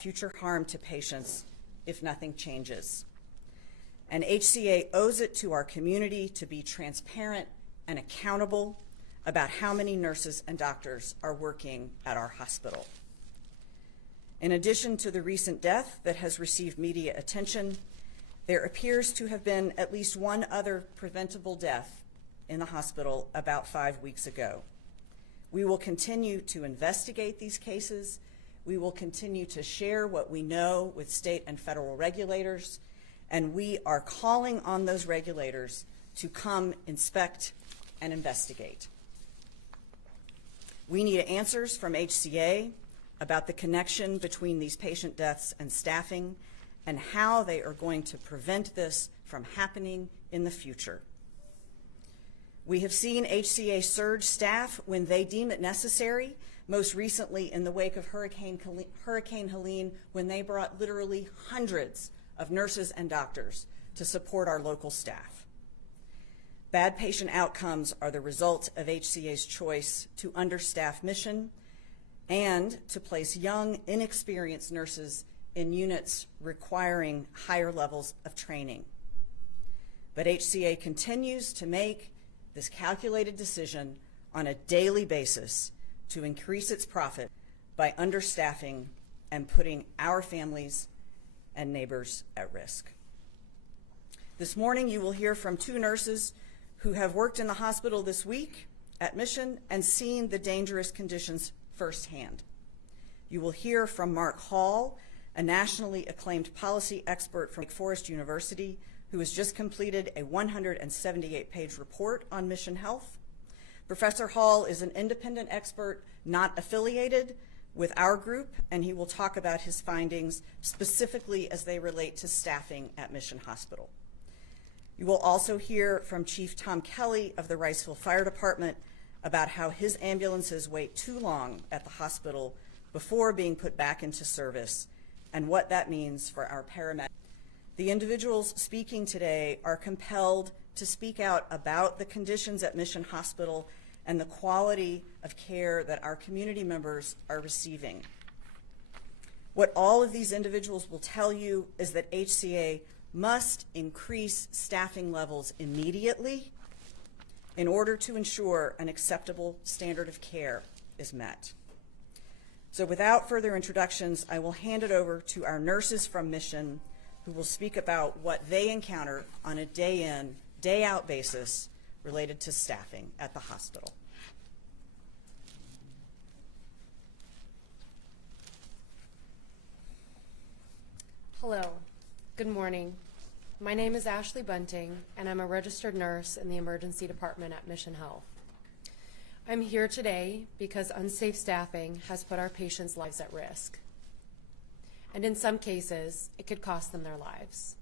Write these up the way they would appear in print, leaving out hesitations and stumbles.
future harm to patients if nothing changes. And HCA owes it to our community to be transparent and accountable about how many nurses and doctors are working at our hospital. In addition to the recent death that has received media attention, there appears to have been at least one other preventable death in the hospital about 5 weeks ago. We will continue to investigate these cases. We will continue to share what we know with state and federal regulators, and we are calling on those regulators to come inspect and investigate. We need answers from HCA about the connection between these patient deaths and staffing and how they are going to prevent this from happening in the future. We have seen HCA surge staff when they deem it necessary, most recently in the wake of Hurricane Helene, when they brought literally hundreds of nurses and doctors to support our local staff. Bad patient outcomes are the result of HCA's choice to understaff mission and to place young, inexperienced nurses in units requiring higher levels of training. But HCA continues to make this calculated decision on a daily basis to increase its profit by understaffing and putting our families and neighbors at risk. This morning, you will hear from two nurses who have worked in the hospital this week at Mission and seen the dangerous conditions firsthand. You will hear from Mark Hall, a nationally acclaimed policy expert from Wake Forest University, who has just completed a 178-page report on Mission Health. Professor Hall is an independent expert not affiliated with our group, and he will talk about his findings specifically as they relate to staffing at Mission Hospital. You will also hear from Chief Tom Kelly of the Riceville Fire Department about how his ambulances wait too long at the hospital before being put back into service and what that means for our paramedics. The individuals speaking today are compelled to speak out about the conditions at Mission Hospital and the quality of care that our community members are receiving. What all of these individuals will tell you is that HCA must increase staffing levels immediately in order to ensure an acceptable standard of care is met. So without further introductions, I will hand it over to our nurses from Mission who will speak about what they encounter on a day-in, day-out basis related to staffing at the hospital. Hello, good morning. My name is Ashley Bunting, and I'm a registered nurse in the emergency department at Mission Health. I'm here today because unsafe staffing has put our patients' lives at risk. And in some cases, it could cost them their lives.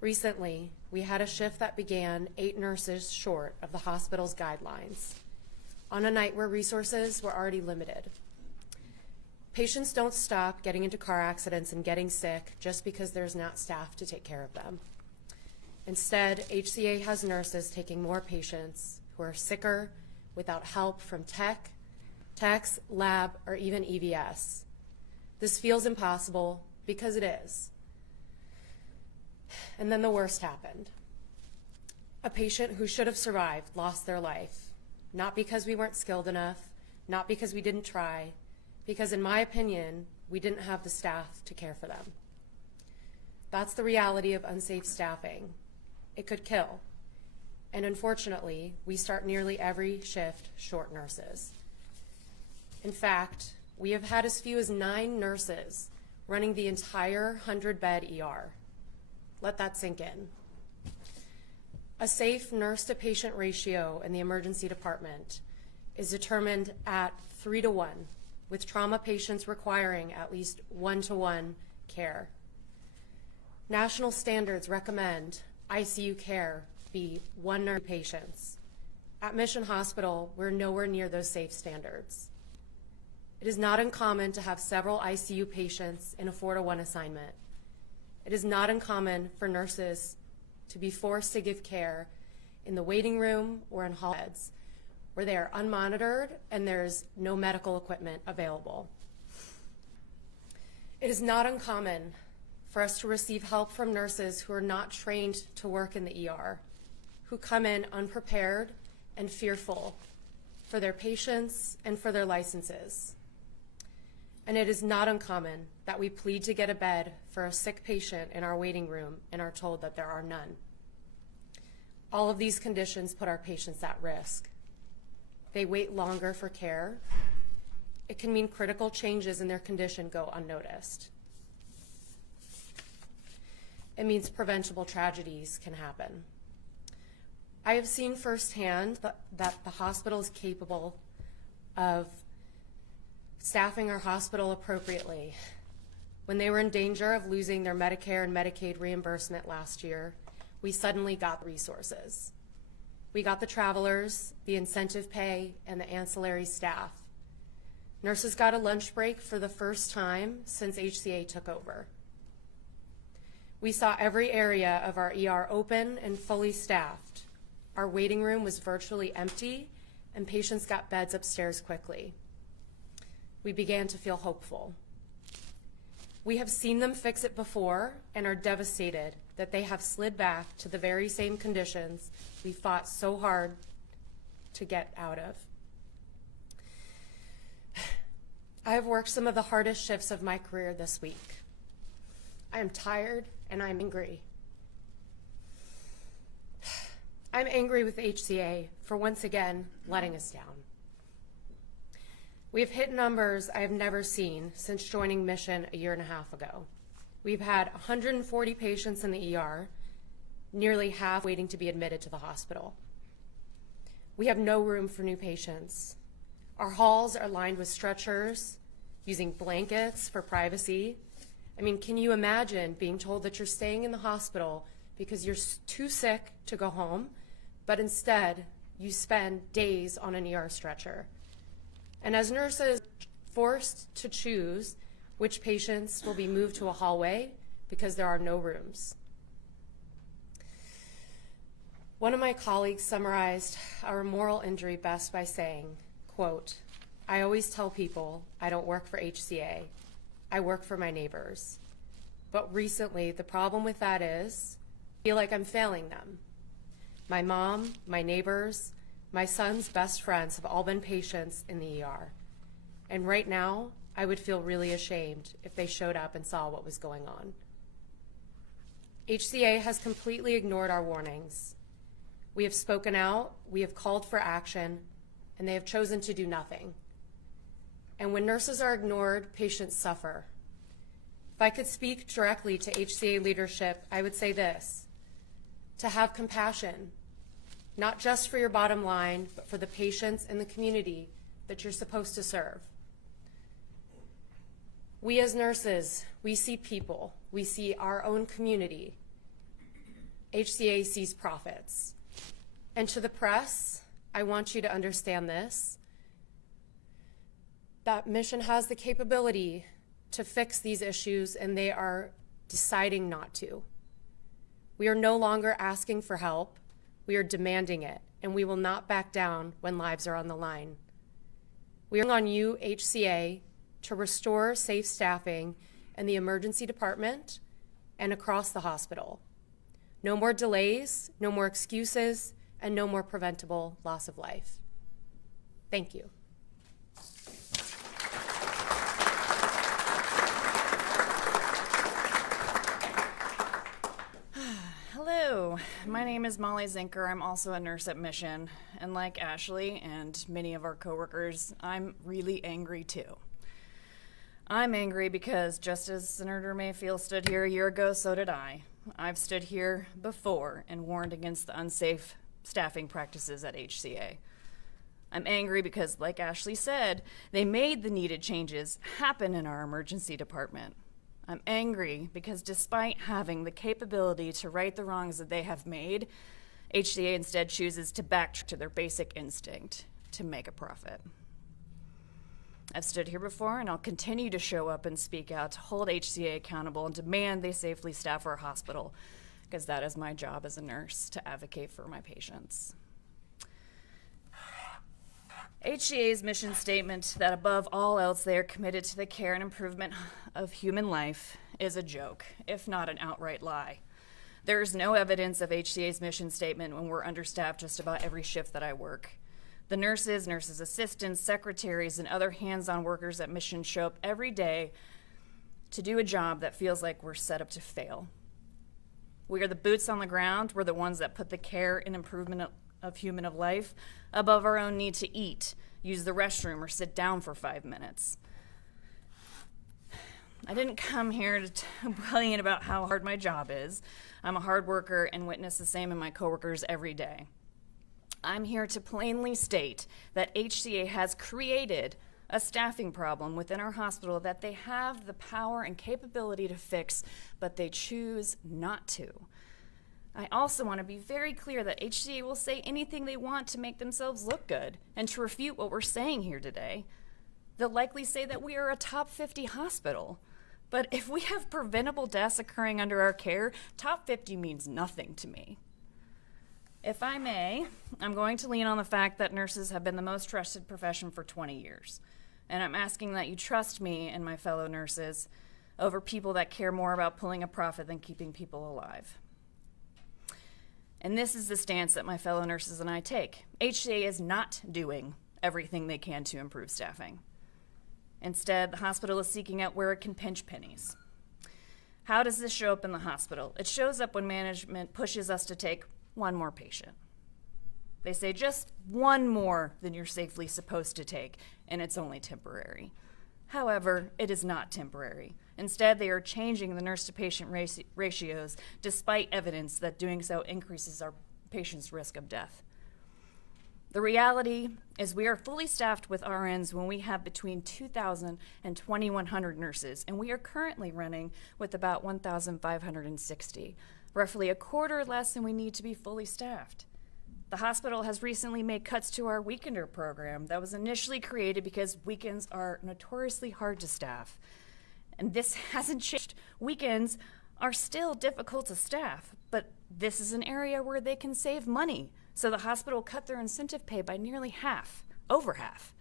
Recently, we had a shift that began 8 nurses short of the hospital's guidelines on a night where resources were already limited. Patients don't stop getting into car accidents and getting sick just because there's not staff to take care of them. Instead, HCA has nurses taking more patients who are sicker without help from techs, lab, or even EVS. This feels impossible because it is. And then the worst happened. A patient who should have survived lost their life, not because we weren't skilled enough, not because we didn't try, because in my opinion, we didn't have the staff to care for them. That's the reality of unsafe staffing. It could kill. And unfortunately, we start nearly every shift short nurses. In fact, we have had as few as 9 nurses running the entire 100-bed ER. Let that sink in. A safe nurse-to-patient ratio in the emergency department is determined at 3-to-1, with trauma patients requiring at least 1-to-1 care. National standards recommend ICU care be 1 nurse patients. At Mission Hospital, we're nowhere near those safe standards. It is not uncommon to have several ICU patients in a 4-to-1 assignment. It is not uncommon for nurses to be forced to give care in the waiting room or in hall beds where they are unmonitored and there's no medical equipment available. It is not uncommon for us to receive help from nurses who are not trained to work in the ER, who come in unprepared and fearful for their patients and for their licenses. And it is not uncommon that we plead to get a bed for a sick patient in our waiting room and are told that there are none. All of these conditions put our patients at risk. They wait longer for care. It can mean critical changes in their condition go unnoticed. It means preventable tragedies can happen. I have seen firsthand that the hospital is capable of staffing our hospital appropriately. When they were in danger of losing their Medicare and Medicaid reimbursement last year, we suddenly got resources. We got the travelers, the incentive pay, and the ancillary staff. Nurses got a lunch break for the first time since HCA took over. We saw every area of our ER open and fully staffed. Our waiting room was virtually empty, and patients got beds upstairs quickly. We began to feel hopeful. We have seen them fix it before and are devastated that they have slid back to the very same conditions we fought so hard to get out of. I have worked some of the hardest shifts of my career this week. I am tired and I'm angry. I'm angry with HCA for once again letting us down. We have hit numbers I have never seen since joining Mission a year and a half ago. We've had 140 patients in the ER, nearly half waiting to be admitted to the hospital. We have no room for new patients. Our halls are lined with stretchers, using blankets for privacy. I mean, can you imagine being told that you're staying in the hospital because you're too sick to go home, but instead you spend days on an ER stretcher? And as nurses, forced to choose which patients will be moved to a hallway because there are no rooms. One of my colleagues summarized our moral injury best by saying, quote, "I always tell people I don't work for HCA, I work for my neighbors. But recently, the problem with that is I feel like I'm failing them. My mom, my neighbors, my son's best friends have all been patients in the ER. And right now, I would feel really ashamed if they showed up and saw what was going on." HCA has completely ignored our warnings. We have spoken out, we have called for action, and they have chosen to do nothing. And when nurses are ignored, patients suffer. If I could speak directly to HCA leadership, I would say this: to have compassion, not just for your bottom line, but for the patients and the community that you're supposed to serve. We as nurses, we see people, we see our own community. HCA sees profits. And to the press, I want you to understand this, that Mission has the capability to fix these issues, and they are deciding not to. We are no longer asking for help. We are demanding it, and we will not back down when lives are on the line. We are on you, HCA, to restore safe staffing in the emergency department and across the hospital. No more delays, no more excuses, and no more preventable loss of life. Thank you. Hello, my name is Molly Zinker. I'm also a nurse at Mission, and like Ashley and many of our coworkers, I'm really angry too. I'm angry because just as Senator Mayfield stood here a year ago, so did I. I've stood here before and warned against the unsafe staffing practices at HCA. I'm angry because, like Ashley said, they made the needed changes happen in our emergency department. I'm angry because despite having the capability to right the wrongs that they have made, HCA instead chooses to backtrack to their basic instinct to make a profit. I've stood here before, and I'll continue to show up and speak out to hold HCA accountable and demand they safely staff our hospital, because that is my job as a nurse, to advocate for my patients. HCA's mission statement that above all else they are committed to the care and improvement of human life is a joke, if not an outright lie. There's no evidence of HCA's mission statement when we're understaffed just about every shift that I work. The nurses, nurses' assistants, secretaries, and other hands-on workers at Mission show up every day to do a job that feels like we're set up to fail. We are the boots on the ground. We're the ones that put the care and improvement of human life above our own need to eat, use the restroom, or sit down for 5 minutes. I didn't come here to complain about how hard my job is. I'm a hard worker and witness the same in my coworkers every day. I'm here to plainly state that HCA has created a staffing problem within our hospital that they have the power and capability to fix, but they choose not to. I also want to be very clear that HCA will say anything they want to make themselves look good and to refute what we're saying here today. They'll likely say that we are a top 50 hospital. But if we have preventable deaths occurring under our care, top 50 means nothing to me. If I may, I'm going to lean on the fact that nurses have been the most trusted profession for 20 years. And I'm asking that you trust me and my fellow nurses over people that care more about pulling a profit than keeping people alive. And this is the stance that my fellow nurses and I take. HCA is not doing everything they can to improve staffing. Instead, the hospital is seeking out where it can pinch pennies. How does this show up in the hospital? It shows up when management pushes us to take one more patient. They say just one more than you're safely supposed to take, and it's only temporary. However, it is not temporary. Instead, they are changing the nurse-to-patient ratios despite evidence that doing so increases our patients' risk of death. The reality is we are fully staffed with RNs when we have between 2,000 and 2,100 nurses, and we are currently running with about 1,560, roughly a quarter less than we need to be fully staffed. The hospital has recently made cuts to our weekender program that was initially created because weekends are notoriously hard to staff. And this hasn't changed. Weekends are still difficult to staff, but this is an area where they can save money. So the hospital cut their incentive pay by nearly half, over half.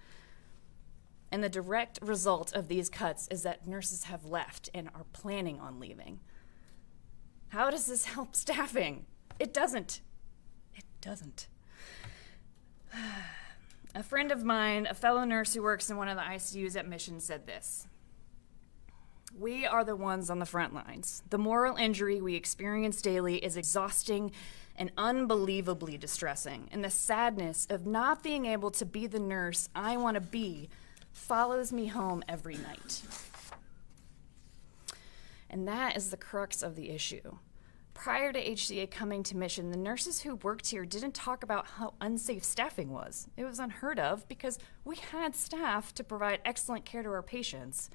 And the direct result of these cuts is that nurses have left and are planning on leaving. How does this help staffing? It doesn't. It doesn't. A friend of mine, a fellow nurse who works in one of the ICUs at Mission, said this: "We are the ones on the front lines. The moral injury we experience daily is exhausting and unbelievably distressing, and the sadness of not being able to be the nurse I want to be follows me home every night." And that is the crux of the issue. Prior to HCA coming to Mission, the nurses who worked here didn't talk about how unsafe staffing was. It was unheard of because we had staff to provide excellent care to our patients.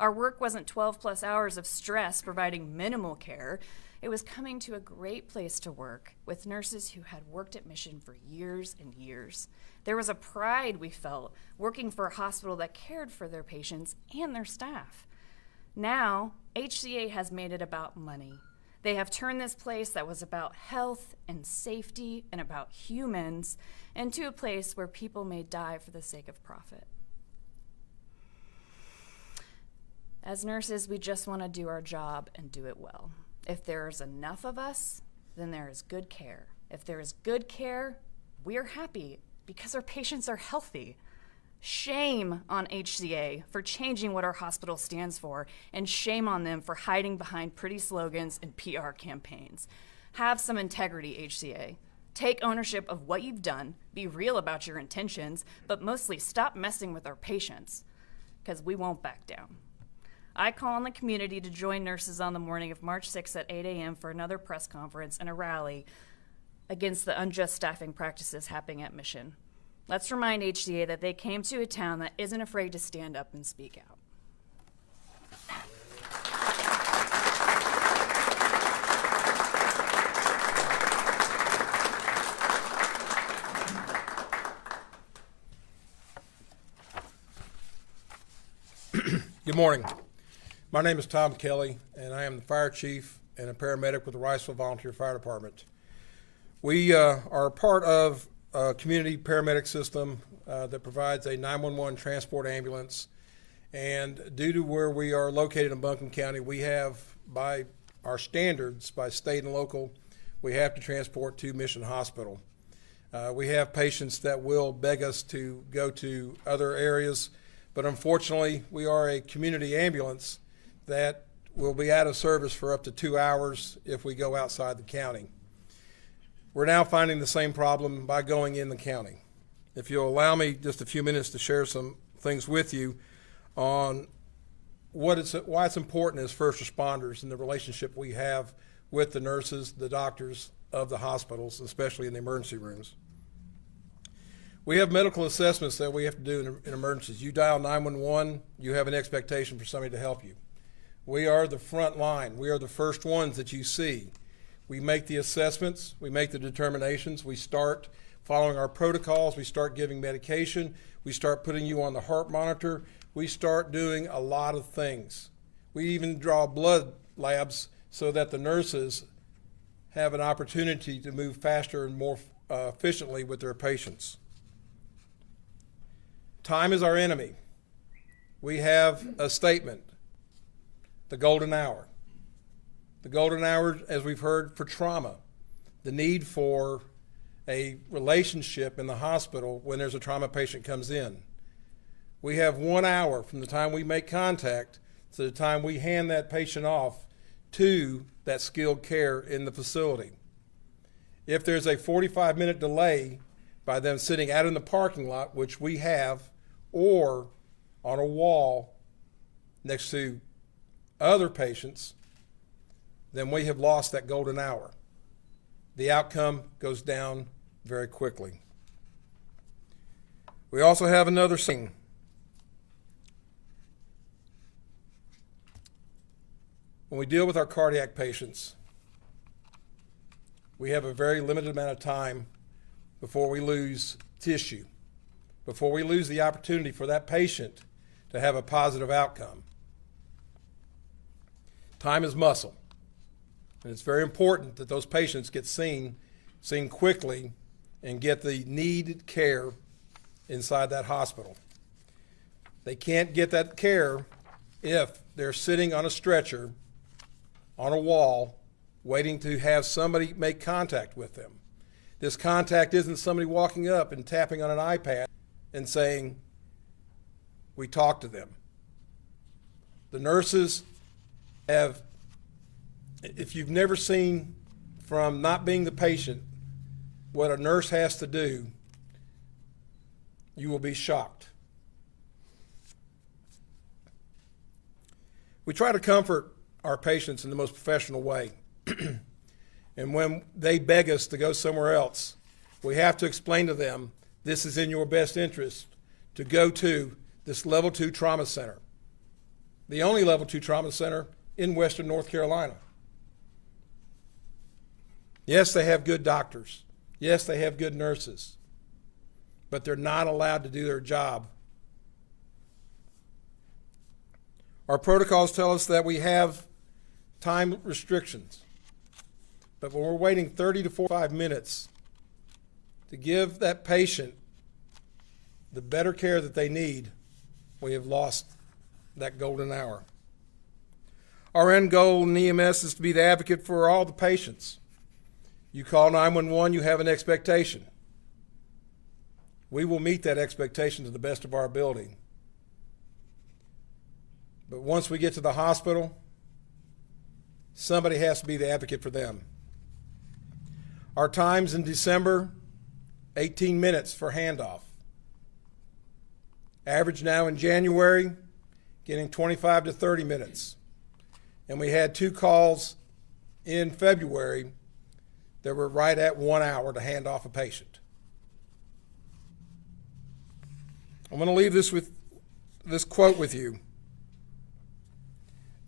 Our work wasn't 12 plus hours of stress providing minimal care. It was coming to a great place to work with nurses who had worked at Mission for years and years. There was a pride we felt working for a hospital that cared for their patients and their staff. Now, HCA has made it about money. They have turned this place that was about health and safety and about humans into a place where people may die for the sake of profit. As nurses, we just want to do our job and do it well. If there is enough of us, then there is good care. If there is good care, we're happy because our patients are healthy. Shame on HCA for changing what our hospital stands for, and shame on them for hiding behind pretty slogans and PR campaigns. Have some integrity, HCA. Take ownership of what you've done, be real about your intentions, but mostly stop messing with our patients, because we won't back down. I call on the community to join nurses on the morning of March 6th at 8 a.m. for another press conference and a rally against the unjust staffing practices happening at Mission. Let's remind HCA that they came to a town that isn't afraid to stand up and speak out. Good morning. My name is Tom Kelly, and I am the fire chief and a paramedic with the Riceville Volunteer Fire Department. We are part of a community paramedic system that provides a 911 transport ambulance And due to where we are located in Buncombe County, we have, by our standards, by state and local, we have to transport to Mission Hospital. We have patients that will beg us to go to other areas, but unfortunately, we are a community ambulance that will be out of service for up to 2 hours if we go outside the county. We're now finding the same problem by going in the county. If you'll allow me just a few minutes to share some things with you on why it's important as first responders and the relationship we have with the nurses, the doctors of the hospitals, especially in the emergency rooms. We have medical assessments that we have to do in emergencies. You dial 911, you have an expectation for somebody to help you. We are the front line. We are the first ones that you see. We make the assessments, we make the determinations, we start following our protocols, we start giving medication, we start putting you on the heart monitor, we start doing a lot of things. We even draw blood labs so that the nurses have an opportunity to move faster and more efficiently with their patients. Time is our enemy. We have a statement, the golden hour. The golden hour, as we've heard, for trauma, the need for a relationship in the hospital when there's a trauma patient comes in. We have 1 hour from the time we make contact to the time we hand that patient off to that skilled care in the facility. If there's a 45-minute delay by them sitting out in the parking lot, which we have, or on a wall next to other patients, then we have lost that golden hour. The outcome goes down very quickly. We also have another thing. When we deal with our cardiac patients, we have a very limited amount of time before we lose tissue, before we lose the opportunity for that patient to have a positive outcome. Time is muscle. And it's very important that those patients get seen quickly and get the needed care inside that hospital. They can't get that care if they're sitting on a stretcher on a wall waiting to have somebody make contact with them. This contact isn't somebody walking up and tapping on an iPad and saying, we talk to them. The nurses have, if you've never seen from not being the patient what a nurse has to do, you will be shocked. We try to comfort our patients in the most professional way. And when they beg us to go somewhere else, we have to explain to them, this is in your best interest to go to this level 2 trauma center, the only level 2 trauma center in Western North Carolina. Yes, they have good doctors. Yes, they have good nurses, but they're not allowed to do their job. Our protocols tell us that we have time restrictions, but when we're waiting 30 to 45 minutes to give that patient the better care that they need, we have lost that golden hour. Our end goal in EMS is to be the advocate for all the patients. You call 911, you have an expectation. We will meet that expectation to the best of our ability. But once we get to the hospital, somebody has to be the advocate for them. Our times in December, 18 minutes for handoff. Average now in January, getting 25 to 30 minutes. And we had 2 calls in February that were right at 1 hour to hand off a patient. I'm going to leave this with this quote with you.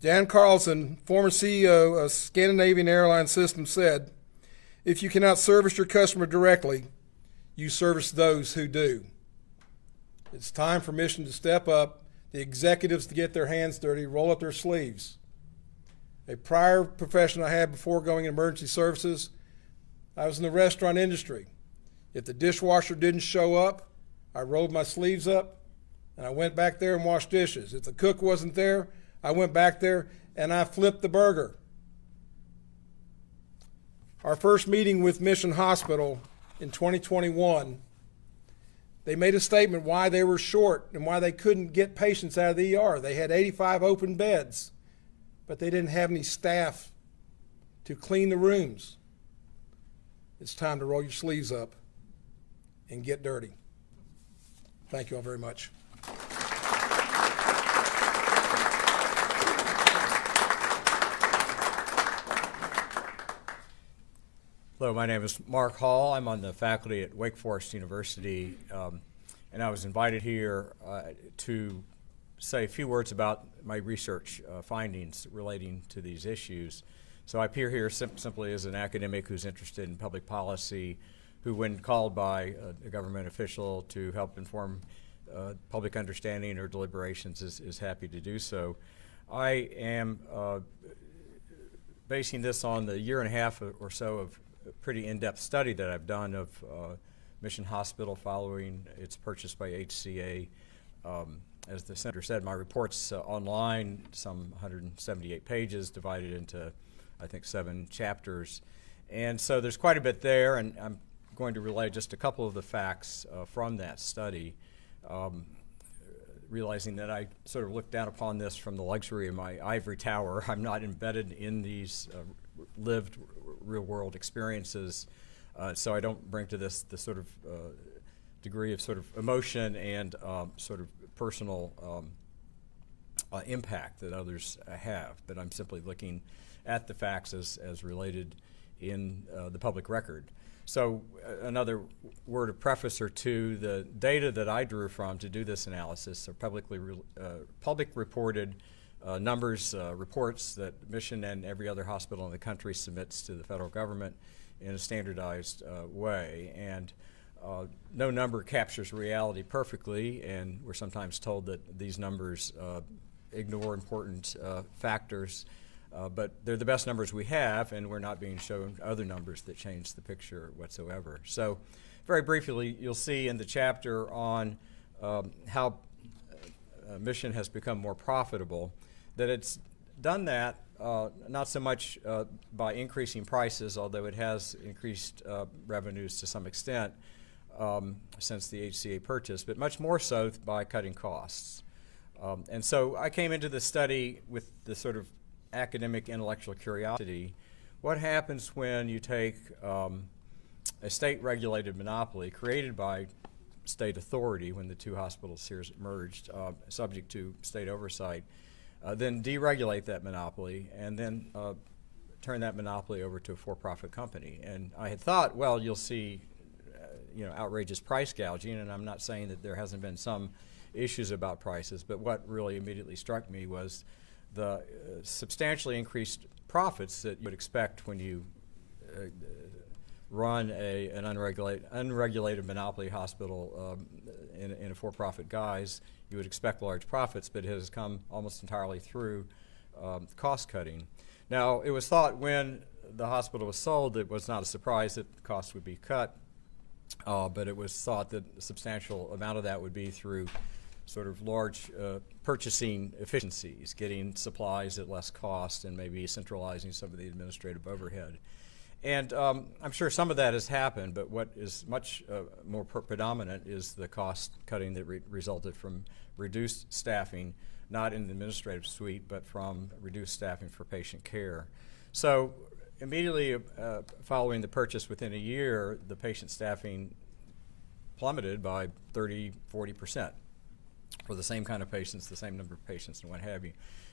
Dan Carlson, former CEO of Scandinavian Airlines System, said, "If you cannot service your customer directly, you service those who do." It's time for Mission to step up, the executives to get their hands dirty, roll up their sleeves. A prior profession I had before going in emergency services, I was in the restaurant industry. If the dishwasher didn't show up, I rolled my sleeves up And I went back there and washed dishes. If the cook wasn't there, I went back there and I flipped the burger. Our first meeting with Mission Hospital in 2021, they made a statement why they were short and why they couldn't get patients out of the ER. They had 85 open beds, but they didn't have any staff to clean the rooms. It's time to roll your sleeves up and get dirty. Thank you all very much. Hello, my name is Mark Hall. I'm on the faculty at Wake Forest University, and I was invited here to say a few words about my research findings relating to these issues. So I appear here simply as an academic who's interested in public policy, who, when called by a government official to help inform public understanding or deliberations, is happy to do so. I am basing this on the year and a half or so of a pretty in-depth study that I've done of Mission Hospital following its purchase by HCA. As the senator said, my report's online, some 178 pages, divided into, I think, 7 chapters. And so there's quite a bit there, and I'm going to relay just a couple of the facts from that study, realizing that I sort of look down upon this from the luxury of my ivory tower. I'm not embedded in these lived real-world experiences, so I don't bring to this the sort of degree of sort of emotion and sort of personal impact that others have, but I'm simply looking at the facts as related in the public record. So another word of preface or two, the data that I drew from to do this analysis are public reported numbers, reports that Mission and every other hospital in the country submits to the federal government in a standardized way. And no number captures reality perfectly, and we're sometimes told that these numbers ignore important factors, but they're the best numbers we have, and we're not being shown other numbers that change the picture whatsoever. So very briefly, you'll see in the chapter on how Mission has become more profitable, that it's done that not so much by increasing prices, although it has increased revenues to some extent since the HCA purchase, but much more so by cutting costs. And so I came into the study with the sort of academic intellectual curiosity. What happens when you take a state-regulated monopoly created by state authority when the two hospitals here merged, subject to state oversight, then deregulate that monopoly, and then turn that monopoly over to a for-profit company? And I had thought, well, you'll see outrageous price gouging, and I'm not saying that there hasn't been some issues about prices, but what really immediately struck me was the substantially increased profits that you would expect when you run an unregulated monopoly hospital in a for-profit guise. You would expect large profits, but it has come almost entirely through cost cutting. Now, it was thought when the hospital was sold, it was not a surprise that costs would be cut, but it was thought that a substantial amount of that would be through sort of large purchasing efficiencies, getting supplies at less cost, and maybe centralizing some of the administrative overhead. And I'm sure some of that has happened, but what is much more predominant is the cost cutting that resulted from reduced staffing, not in the administrative suite, but from reduced staffing for patient care. So immediately following the purchase, within a year, the patient staffing plummeted by 30–40% for the same kind of patients, the same number of patients, and what have you.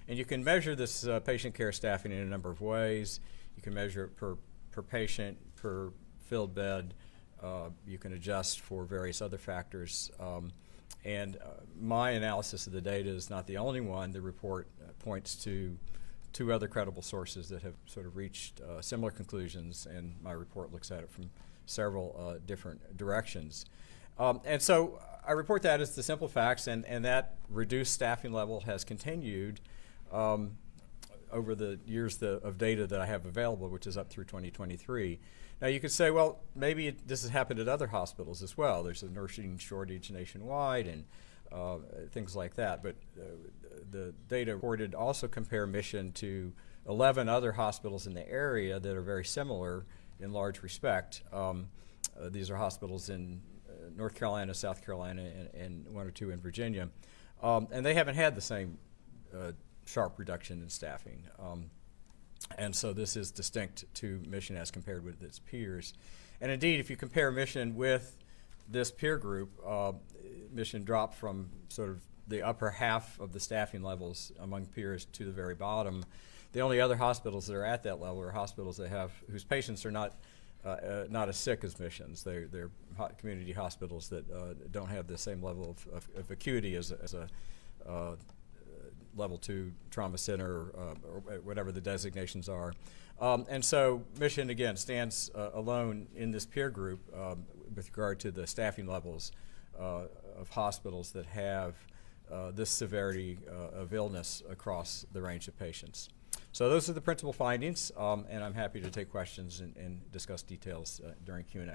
And you can measure this patient care staffing in a number of ways. You can measure it per patient, per filled bed. You can adjust for various other factors. And my analysis of the data is not the only one. The report points to 2 other credible sources that have sort of reached similar conclusions, and my report looks at it from several different directions. And so I report that as the simple facts, and that reduced staffing level has continued over the years of data that I have available, which is up through 2023. Now you could say, well, maybe this has happened at other hospitals as well. There's a nursing shortage nationwide, and things like that. But the data reported also compare Mission to 11 other hospitals in the area that are very similar in large respect. These are hospitals in North Carolina, South Carolina, and 1 or 2 in Virginia. And they haven't had the same sharp reduction in staffing. And so this is distinct to Mission as compared with its peers. And indeed, if you compare Mission with this peer group, Mission dropped from sort of the upper half of the staffing levels among peers to the very bottom. The only other hospitals that are at that level are hospitals that whose patients are not as sick as Mission's. They're community hospitals that don't have the same level of acuity as a level 2 trauma center or whatever the designations are. And so Mission, again, stands alone in this peer group with regard to the staffing levels of hospitals that have this severity of illness across the range of patients. So those are the principal findings, and I'm happy to take questions and discuss details during Q&A.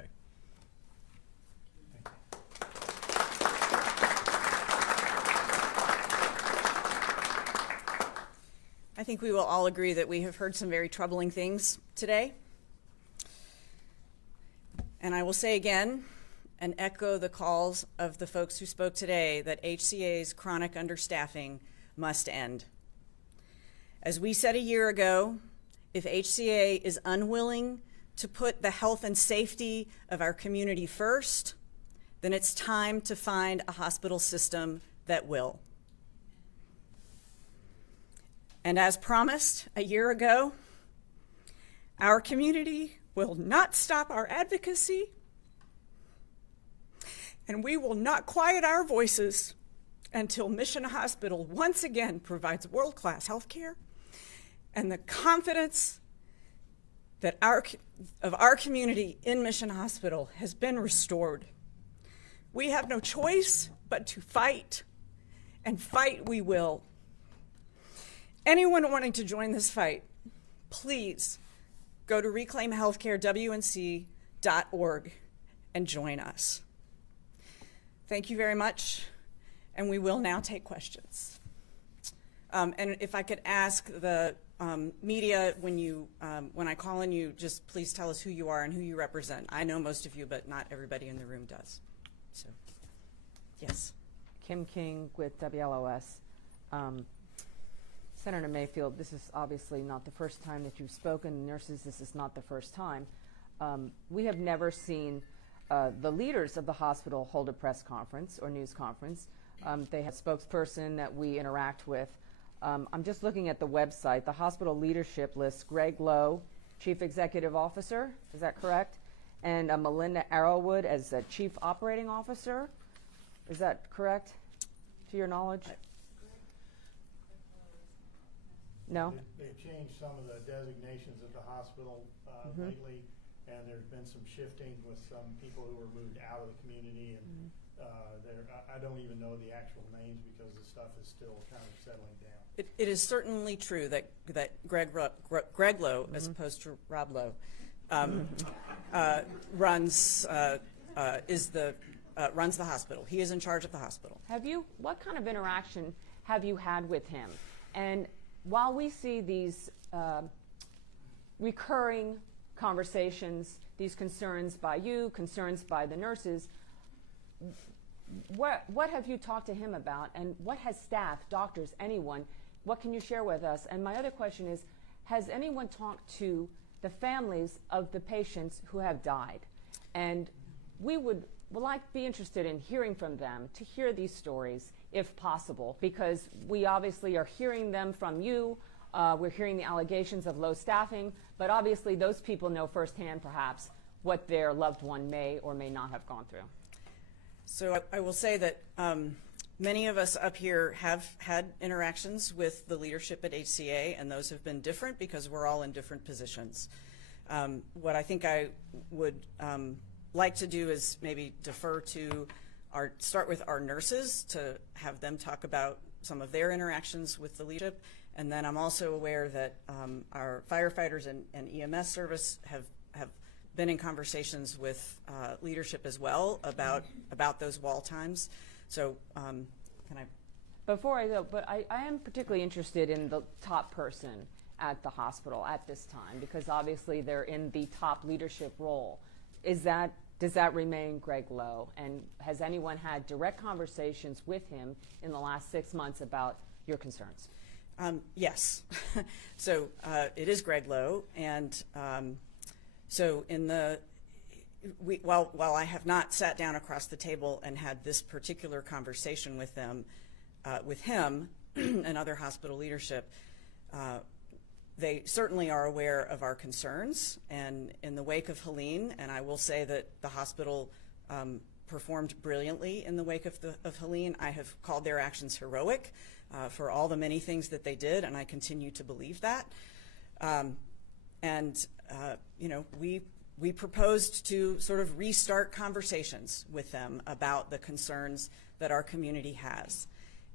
I think we will all agree that we have heard some very troubling things today. And I will say again, and echo the calls of the folks who spoke today, that HCA's chronic understaffing must end. As we said a year ago, if HCA is unwilling to put the health and safety of our community first, then it's time to find a hospital system that will. And as promised a year ago, our community will not stop our advocacy, and we will not quiet our voices until Mission Hospital once again provides world-class health care and the confidence that our community in Mission Hospital has been restored. We have no choice but to fight, and fight we will. Anyone wanting to join this fight, please go to reclaimhealthcarewnc.org and join us. Thank you very much, and we will now take questions. And if I could ask the media, when I call on you, just please tell us who you are and who you represent. I know most of you, but not everybody in the room does. So, yes. Kim King with WLOS. Senator Mayfield, this is obviously not the first time that you've spoken. Nurses, this is not the first time. We have never seen the leaders of the hospital hold a press conference or news conference. They have a spokesperson that we interact with. I'm just looking at the website. The hospital leadership lists Greg Lowe, Chief Executive Officer, is that correct? And Melinda Arrowwood as the Chief Operating Officer. Is that correct, to your knowledge? No? They've changed some of the designations at the hospital lately, and there's been some shifting with some people who were moved out of the community, and I don't even know the actual names because the stuff is still kind of settling down. It is certainly true that Greg Lowe, as opposed to Rob Lowe, runs the hospital. He is in charge of the hospital. What kind of interaction have you had with him? And while we see these recurring conversations, these concerns by you, concerns by the nurses, what have you talked to him about, and what has staff, doctors, anyone, what can you share with us? And my other question is, has anyone talked to the families of the patients who have died? And we would be interested in hearing from them, to hear these stories, if possible, because we obviously are hearing them from you. We're hearing the allegations of low staffing, but obviously those people know firsthand, perhaps, what their loved one may or may not have gone through. So I will say that many of us up here have had interactions with the leadership at HCA, and those have been different because we're all in different positions. What I think I would like to do is maybe defer to start with our nurses to have them talk about some of their interactions with the leadership. And then I'm also aware that our firefighters and EMS service have been in conversations with leadership as well about those wall times. So can I? Before I go, but I am particularly interested in the top person at the hospital at this time, because obviously they're in the top leadership role. Does that remain Greg Lowe? And has anyone had direct conversations with him in the last 6 months about your concerns? Yes. So it is Greg Lowe, and so while I have not sat down across the table and had this particular conversation with him and other hospital leadership, they certainly are aware of our concerns. And in the wake of Helene, and I will say that the hospital performed brilliantly in the wake of Helene. I have called their actions heroic for all the many things that they did, and I continue to believe that. We proposed to sort of restart conversations with them about the concerns that our community has.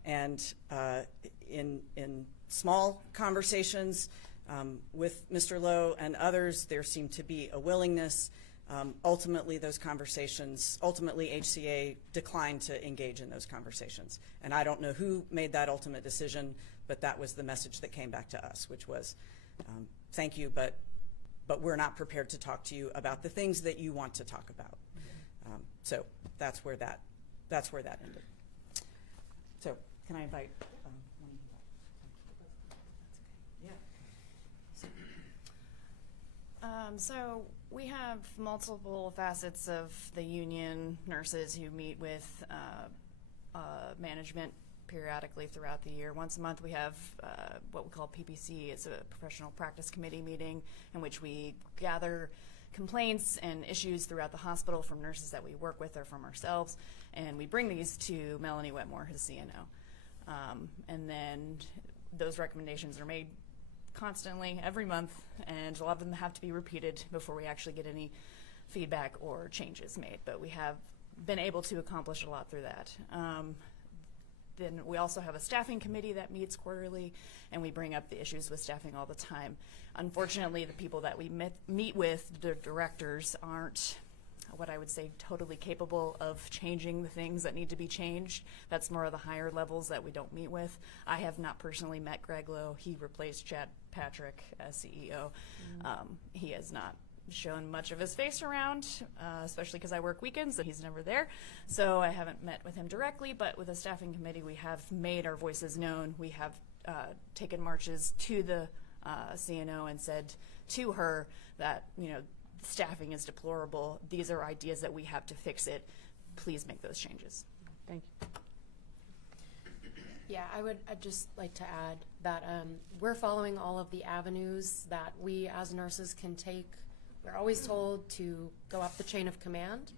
And in small conversations with Mr. Lowe and others, there seemed to be a willingness. Ultimately, HCA declined to engage in those conversations. And I don't know who made that ultimate decision, but that was the message that came back to us, which was, thank you, but we're not prepared to talk to you about the things that you want to talk about. So that's where that ended. So can I invite one of you back? Yeah. So we have multiple facets of the union nurses who meet with management periodically throughout the year. Once a month we have what we call PPC. It's a professional practice committee meeting in which we gather complaints and issues throughout the hospital from nurses that we work with or from ourselves, and we bring these to Melanie Wetmore, his CNO. And then those recommendations are made constantly every month, and a lot of them have to be repeated before we actually get any feedback or changes made. But we have been able to accomplish a lot through that. Then we also have a staffing committee that meets quarterly, and we bring up the issues with staffing all the time. Unfortunately, the people that we meet with, the directors, aren't what I would say totally capable of changing the things that need to be changed. That's more of the higher levels that we don't meet with. I have not personally met Greg Lowe. He replaced Chad Patrick as CEO. He has not shown much of his face around, especially because I work weekends and he's never there. So I haven't met with him directly, but with the staffing committee, we have made our voices known. We have taken marches to the CNO and said to her that, staffing is deplorable. These are ideas that we have to fix it. Please make those changes. Thank you. Yeah, I'd just like to add that we're following all of the avenues that we as nurses can take. We're always told to go up the chain of command.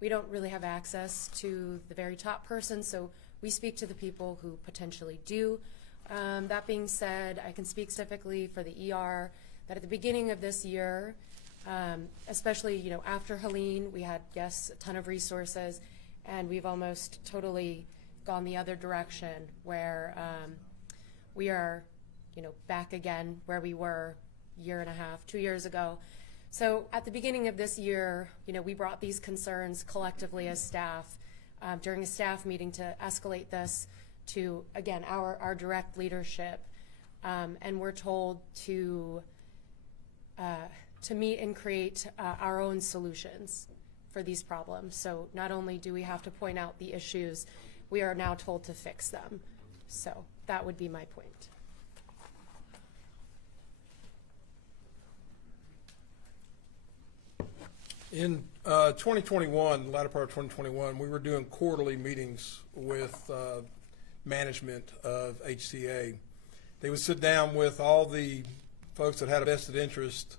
We don't really have access to the very top person, so we speak to the people who potentially do. That being said, I can speak specifically for the ER that at the beginning of this year, especially after Helene, we had a ton of resources, and we've almost totally gone the other direction where we are back again where we were year and a half, 2 years ago. So at the beginning of this year, we brought these concerns collectively as staff during a staff meeting to escalate this to, again, our direct leadership. And we're told to meet and create our own solutions for these problems. So not only do we have to point out the issues, we are now told to fix them. So that would be my point. In 2021, the latter part of 2021, we were doing quarterly meetings with management of HCA. They would sit down with all the folks that had a vested interest,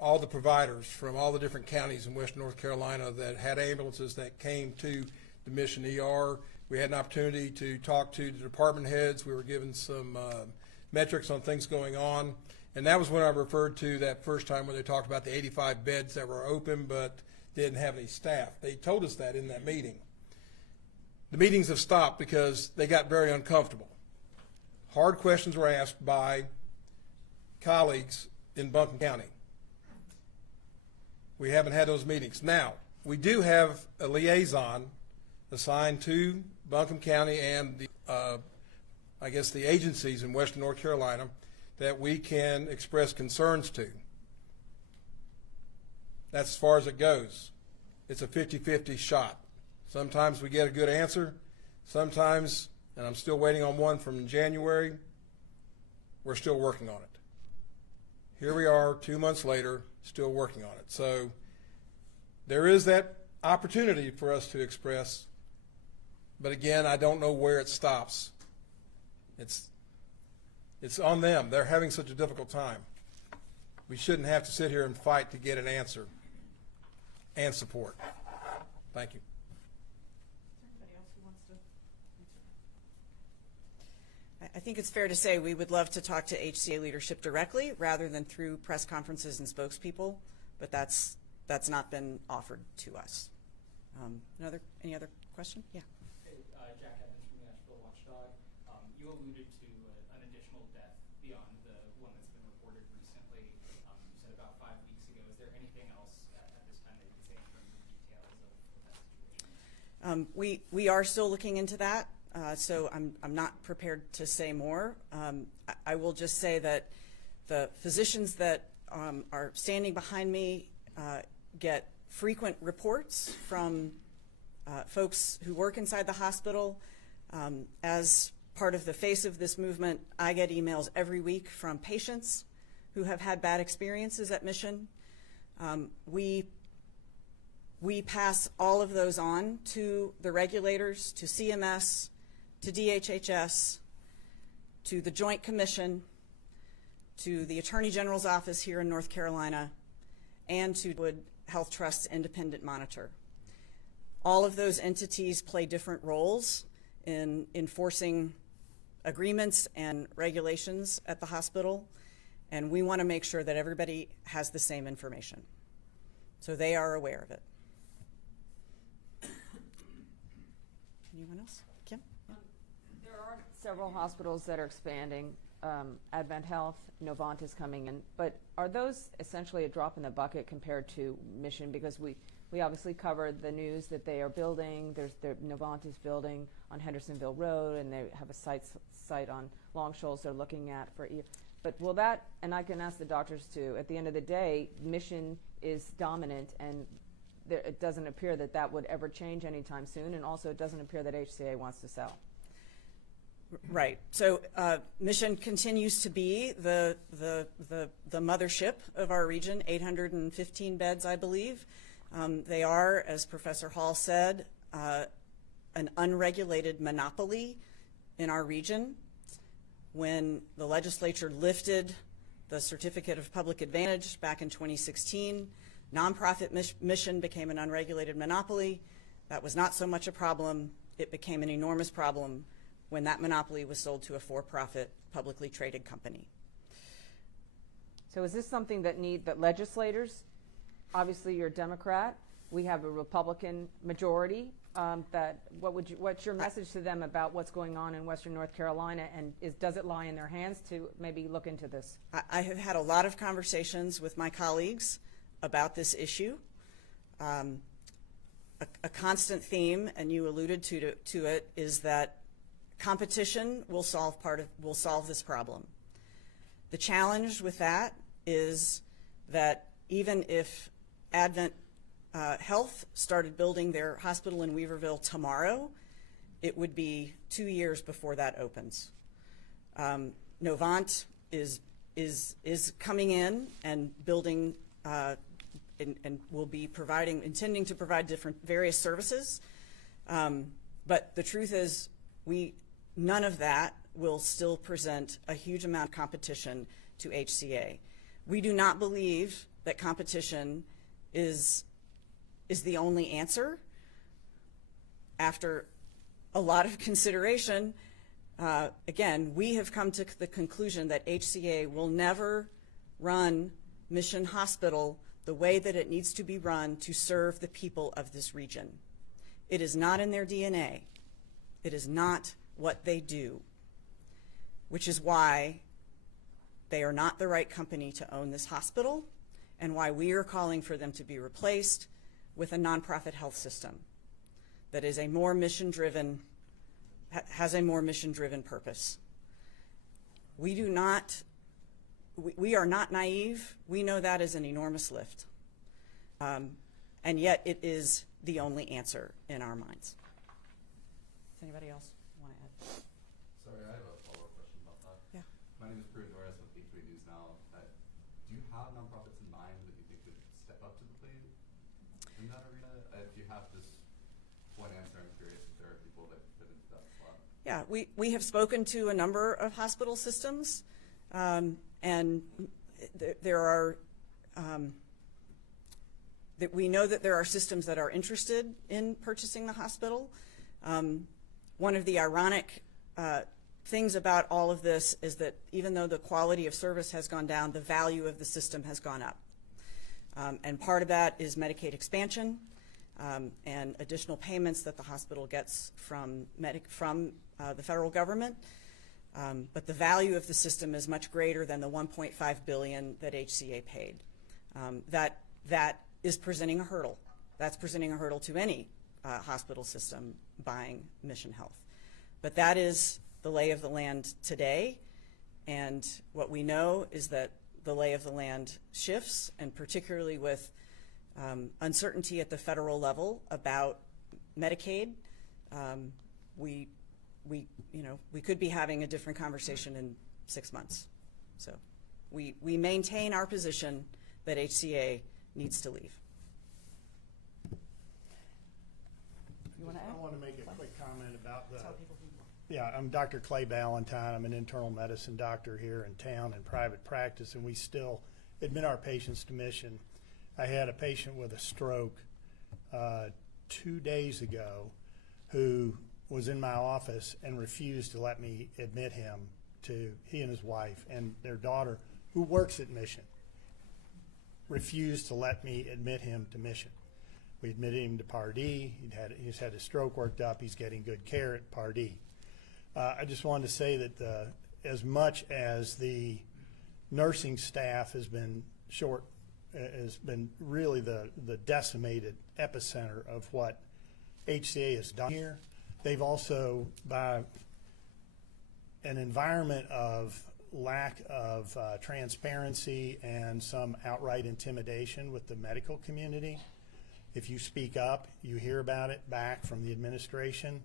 all the providers from all the different counties in Western North Carolina that had ambulances that came to the Mission ER. We had an opportunity to talk to the department heads. We were given some metrics on things going on. And that was when I referred to that first time when they talked about the 85 beds that were open but didn't have any staff. They told us that in that meeting. The meetings have stopped because they got very uncomfortable. Hard questions were asked by colleagues in Buncombe County. We haven't had those meetings. Now, we do have a liaison assigned to Buncombe County and the, I guess the agencies in Western North Carolina that we can express concerns to. That's as far as it goes. It's a 50-50 shot. Sometimes we get a good answer. Sometimes, and I'm still waiting on one from January, we're still working on it. Here we are 2 months later, still working on it. So there is that opportunity for us to express, but again, I don't know where it stops. It's on them. They're having such a difficult time. We shouldn't have to sit here and fight to get an answer and support. Thank you. I think it's fair to say we would love to talk to HCA leadership directly rather than through press conferences and spokespeople, but that's not been offered to us. Any other question? Yeah. Hey, Jack Evans from the Nashville Watchdog. You alluded to an additional death beyond the one that's been reported recently. You said about 5 weeks ago. Is there anything else at this time that you can say in terms of details of that situation? We are still looking into that, so I'm not prepared to say more. I will just say that the physicians that are standing behind me get frequent reports from folks who work inside the hospital. As part of the face of this movement, I get emails every week from patients who have had bad experiences at Mission. We pass all of those on to the regulators, to CMS, to DHHS, to the Joint Commission, to the Attorney General's office here in North Carolina, and to Wood Health Trust's independent monitor. All of those entities play different roles in enforcing agreements and regulations at the hospital, and we want to make sure that everybody has the same information. So they are aware of it. Anyone else? Kim? Yeah. There are several hospitals that are expanding. Advent Health, Novant is coming in, but are those essentially a drop in the bucket compared to Mission? Because we obviously covered the news that they are building. Novant is building on Hendersonville Road, and they have a site on Long Shoals they're looking at for. But will that? And I can ask the doctors too. At the end of the day, Mission is dominant, and it doesn't appear that would ever change anytime soon. And also, it doesn't appear that HCA wants to sell. Right. So Mission continues to be the mothership of our region, 815 beds, I believe. They are, as Professor Hall said, an unregulated monopoly in our region. When the legislature lifted the Certificate of Public Advantage back in 2016, nonprofit Mission became an unregulated monopoly. That was not so much a problem. It became an enormous problem when that monopoly was sold to a for-profit, publicly traded company. So is this something that legislators, obviously you're a Democrat, we have a Republican majority, what's your message to them about what's going on in Western North Carolina, and does it lie in their hands to maybe look into this? I have had a lot of conversations with my colleagues about this issue. A constant theme, and you alluded to it, is that competition will solve this problem. The challenge with that is that even if Advent Health started building their hospital in Weaverville tomorrow, it would be 2 years before that opens. Novant is coming in and building and will be intending to provide various services. But the truth is, none of that will still present a huge amount of competition to HCA. We do not believe that competition is the only answer. After a lot of consideration, again, we have come to the conclusion that HCA will never run Mission Hospital the way that it needs to be run to serve the people of this region. It is not in their DNA. It is not what they do, which is why they are not the right company to own this hospital, and why we are calling for them to be replaced with a nonprofit health system that is a more mission-driven, has a more mission-driven purpose. We are not naive. We know that is an enormous lift. And yet it is the only answer in our minds. Does anybody else want to add? Sorry, I have a follow-up question about that. Yeah. My name is Prudent Torres with B3 News Now. Do you have nonprofits in mind that you think could step up to the plate in that arena? If you have this one answer, I'm curious if there are people that fit into that slot. Yeah, we have spoken to a number of hospital systems, and there are, that we know that there are systems that are interested in purchasing the hospital. One of the ironic things about all of this is that even though the quality of service has gone down, the value of the system has gone up. And part of that is Medicaid expansion and additional payments that the hospital gets from the federal government. But the value of the system is much greater than the $1.5 billion that HCA paid. That is presenting a hurdle. That's presenting a hurdle to any hospital system buying Mission Health. But that is the lay of the land today, and what we know is that the lay of the land shifts, and particularly with uncertainty at the federal level about Medicaid, we could be having a different conversation in 6 months. So we maintain our position that HCA needs to leave. I want to make a quick comment about the. Yeah, I'm Dr. Clay Ballantyne. I'm an internal medicine doctor here in town in private practice, and we still admit our patients to Mission. I had a patient with a stroke 2 days ago who was in my office and refused to let me admit him to, he and his wife and their daughter, who works at Mission, refused to let me admit him to Mission. We admitted him to Pardee. He's had his stroke worked up. He's getting good care at Pardee. I just wanted to say that as much as the nursing staff has been really the decimated epicenter of what HCA has done here, they've also, by an environment of lack of transparency and some outright intimidation with the medical community. If you speak up, you hear about it back from the administration.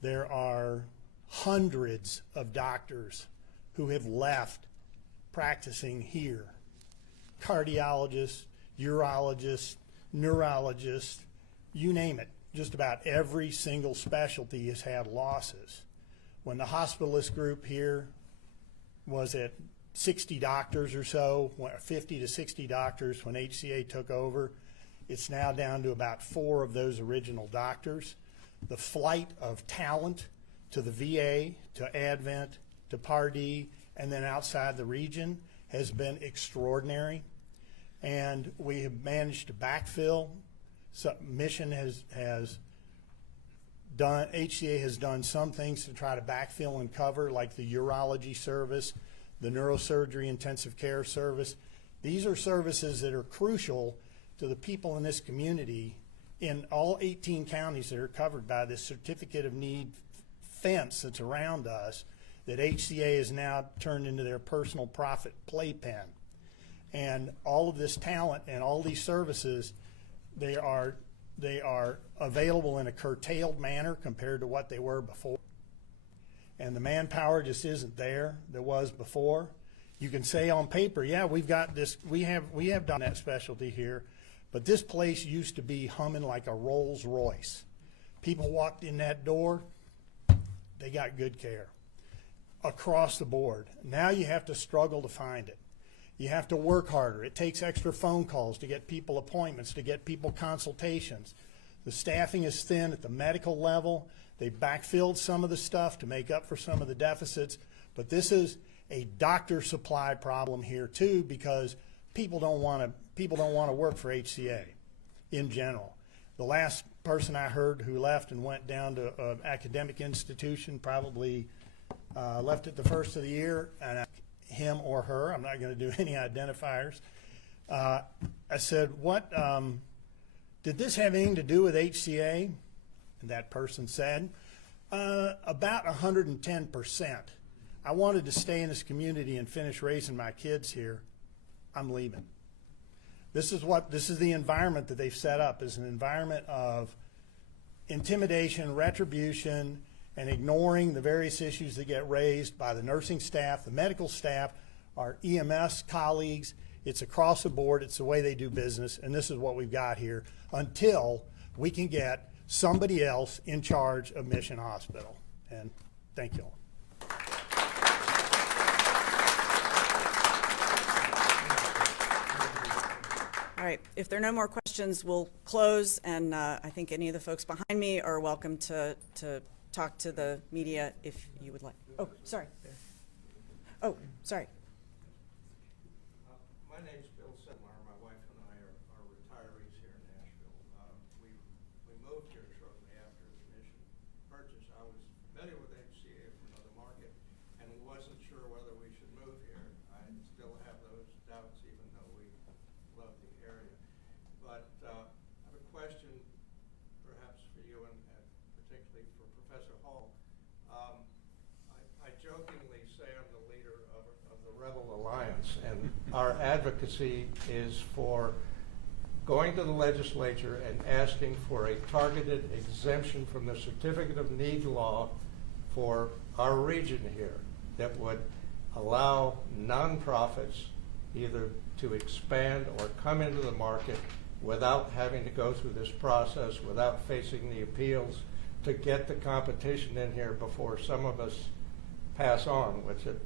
There are hundreds of doctors who have left practicing here. Cardiologists, urologists, neurologists, you name it. Just about every single specialty has had losses. When the hospitalist group here was at 60 doctors or so, 50 to 60 doctors when HCA took over, it's now down to about 4 of those original doctors. The flight of talent to the VA, to Advent, to Pardee, and then outside the region has been extraordinary. And we have managed to backfill. So Mission has done, HCA has done some things to try to backfill and cover, like the urology service, the neurosurgery intensive care service. These are services that are crucial to the people in this community in all 18 counties that are covered by this certificate of need fence that's around us, that HCA has now turned into their personal profit playpen. And all of this talent and all these services, they are available in a curtailed manner compared to what they were before. And the manpower just isn't there that was before. You can say on paper, yeah, we've got this, we have done that specialty here, but this place used to be humming like a Rolls Royce. People walked in that door, they got good care across the board. Now you have to struggle to find it. You have to work harder. It takes extra phone calls to get people appointments, to get people consultations. The staffing is thin at the medical level. They backfilled some of the stuff to make up for some of the deficits, but this is a doctor supply problem here too, because people don't want to work for HCA in general. The last person I heard who left and went down to an academic institution probably left at the first of the year, and him or her, I'm not going to do any identifiers. I said, what, did this have anything to do with HCA? And that person said, about 110%. I wanted to stay in this community and finish raising my kids here. I'm leaving. This is the environment that they've set up, is an environment of intimidation, retribution, and ignoring the various issues that get raised by the nursing staff, the medical staff, our EMS colleagues. It's across the board. It's the way they do business, and this is what we've got here until we can get somebody else in charge of Mission Hospital. And thank you all. All right, if there are no more questions, we'll close, and I think any of the folks behind me are welcome to talk to the media if you would like. Oh, sorry. Oh, sorry. My name's Bill Sedlar. My wife and I are retirees here in Nashville. We moved here shortly after the Mission purchase. I was familiar with HCA from another market and wasn't sure whether we should move here. I still have those doubts, even though we love the area. But I have a question perhaps for you and particularly for Professor Hall. I jokingly say I'm the leader of the Rebel Alliance, and our advocacy is for going to the legislature and asking for a targeted exemption from the Certificate of Need law for our region here that would allow nonprofits either to expand or come into the market without having to go through this process, without facing the appeals, to get the competition in here before some of us pass on, which at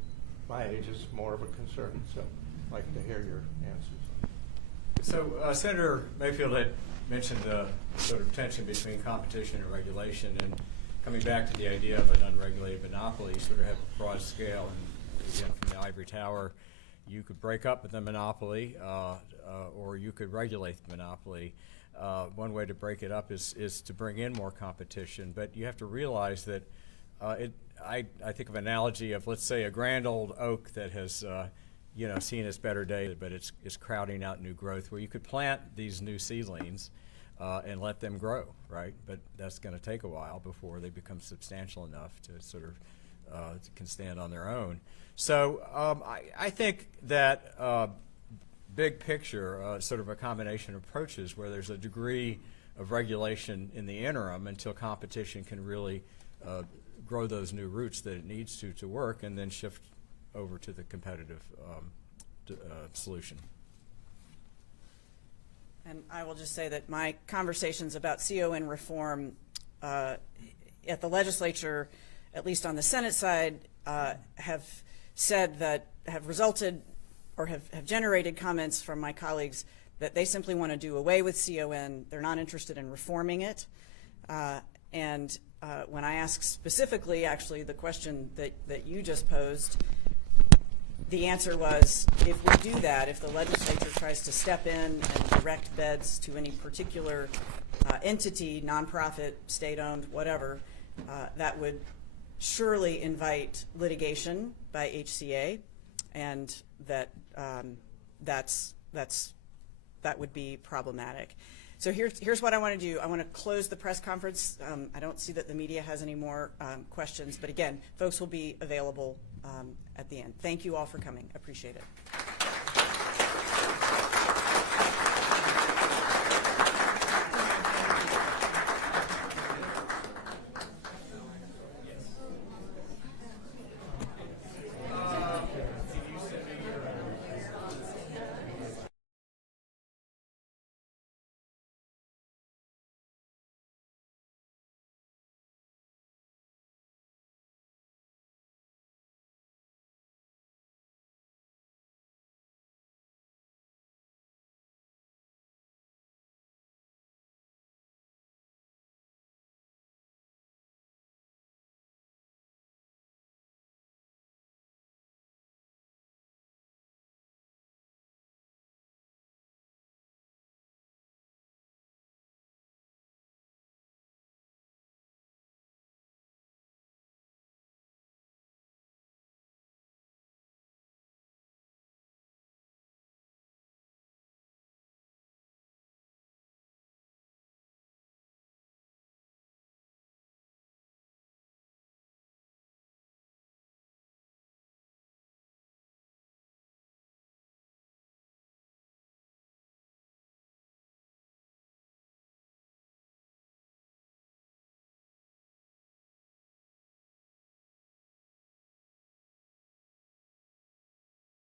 my age is more of a concern. So I'd like to hear your answers. So Senator Mayfield had mentioned the sort of tension between competition and regulation, and coming back to the idea of an unregulated monopoly, you sort of have a broad scale. And again, from the ivory tower, you could break up the monopoly, or you could regulate the monopoly. One way to break it up is to bring in more competition, but you have to realize that I think of an analogy of, let's say, a grand old oak that has seen its better days, but it's crowding out new growth, where you could plant these new seedlings and let them grow, right? But that's going to take a while before they become substantial enough to sort of can stand on their own. So I think that big picture, sort of a combination of approaches where there's a degree of regulation in the interim until competition can really grow those new roots that it needs to work, and then shift over to the competitive solution. And I will just say that my conversations about CON reform at the legislature, at least on the Senate side, have said that have resulted or have generated comments from my colleagues that they simply want to do away with CON. They're not interested in reforming it. And when I ask specifically, actually, the question that you just posed, the answer was, if we do that, if the legislature tries to step in and direct beds to any particular entity, nonprofit, state-owned, whatever, that would surely invite litigation by HCA, and that that would be problematic. So here's what I want to do. I want to close the press conference. I don't see that the media has any more questions, but again, folks will be available at the end. Thank you all for coming. Appreciate it.